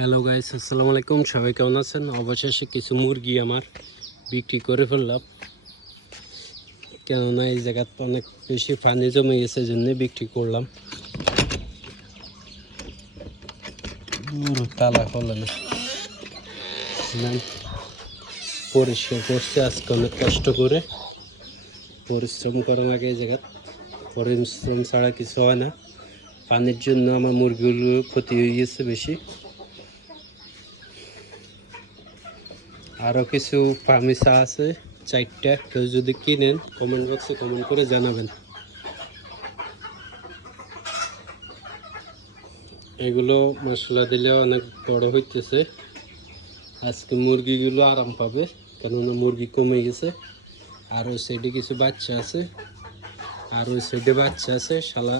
Hello guys, আসসালামু আলাইকুম। সবাই কেমন আছেন? অবশেষে কিছু মুরগি আমার বিক্রি করে ফেললাম, কেননা এই জায়গাতে অনেক বেশি পানি জমে গেছে, জন্য বিক্রি করলাম। তালা হলো না, পরিষ্কার করছে আজকে অনেক কষ্ট করে। পরিশ্রম করা লাগে এই জায়গা, পরিশ্রম ছাড়া কিছু হয় না। পানির জন্য আমার মুরগিগুলো ক্ষতি হয়ে গেছে বেশি। আরও কিছু ফার্মিসা আছে 4টা, কেউ যদি কিনেন কমেন্ট বক্সে কমেন্ট করে জানাবেন। এগুলো মশলা দিলে অনেক বড় হইতেছে। আজকে মুরগিগুলো আরাম পাবে, কেননা মুরগি কমে গেছে। আর ওই সাইডে কিছু বাচ্চা আছে, আর ওই সাইডে বাচ্চা আছে। শালা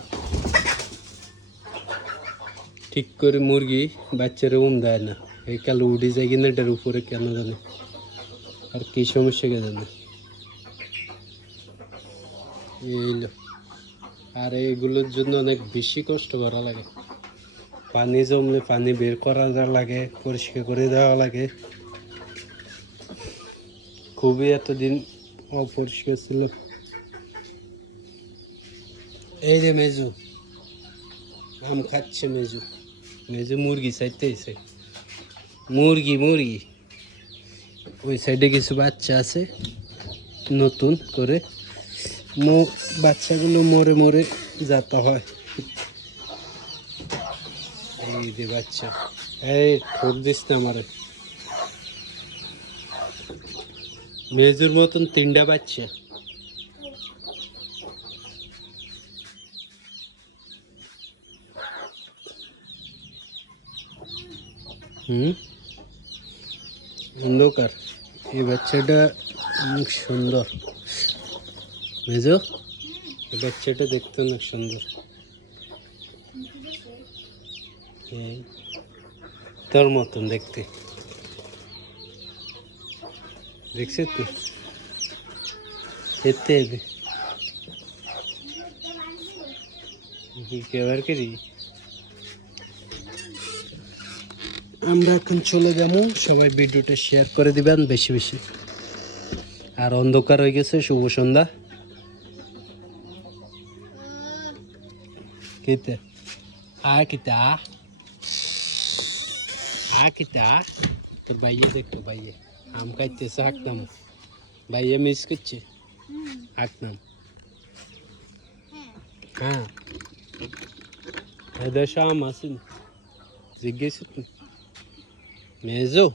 ঠিক করে মুরগি বাচ্চারা দেয় না, এই কালো উঠে যায় কিনা এটার উপরে, কেন জানে আর কি সমস্যা কে জানে। এইলো, আর এইগুলোর জন্য অনেক বেশি কষ্ট করা লাগে। পানি জমলে পানি বের করা লাগে, পরিষ্কার করে দেওয়া লাগে। খুবই এতদিন অপরিষ্কার ছিল। এই যে মেজু আম খাচ্ছে, মেজু মেজু মুরগি চাইতেছে। মুরগি মুরগি ওই সাইডে কিছু বাচ্চা আছে নতুন করে, বাচ্চাগুলো মরে মরে যাতা হয়। এই যে বাচ্চা, এই ঠোক দিস না আমারে। মেজুর মতন 3টা বাচ্চা। অন্ধকার। এই বাচ্চাটা অনেক সুন্দর। মেজো, এই বাচ্চাটা দেখতে অনেক সুন্দর। তোর মতন দেখতে, দেখছিস তো? এতে কেবার করি। আমরা এখন চলে যাবো, সবাই ভিডিওটা শেয়ার করে দিবেন বেশি বেশি। আর অন্ধকার হয়ে গেছে, শুভ সন্ধ্যা। কিতে কিতা কিতা তোর ভাইয়ে দেখতো, ভাইয়ে আম খাইতেছে, হাঁকনাম। ভাইয়ে মিস করছে, হাঁকনাম। হ্যাঁ, এদেশে আম আছে, জিজ্ঞেস মেজো।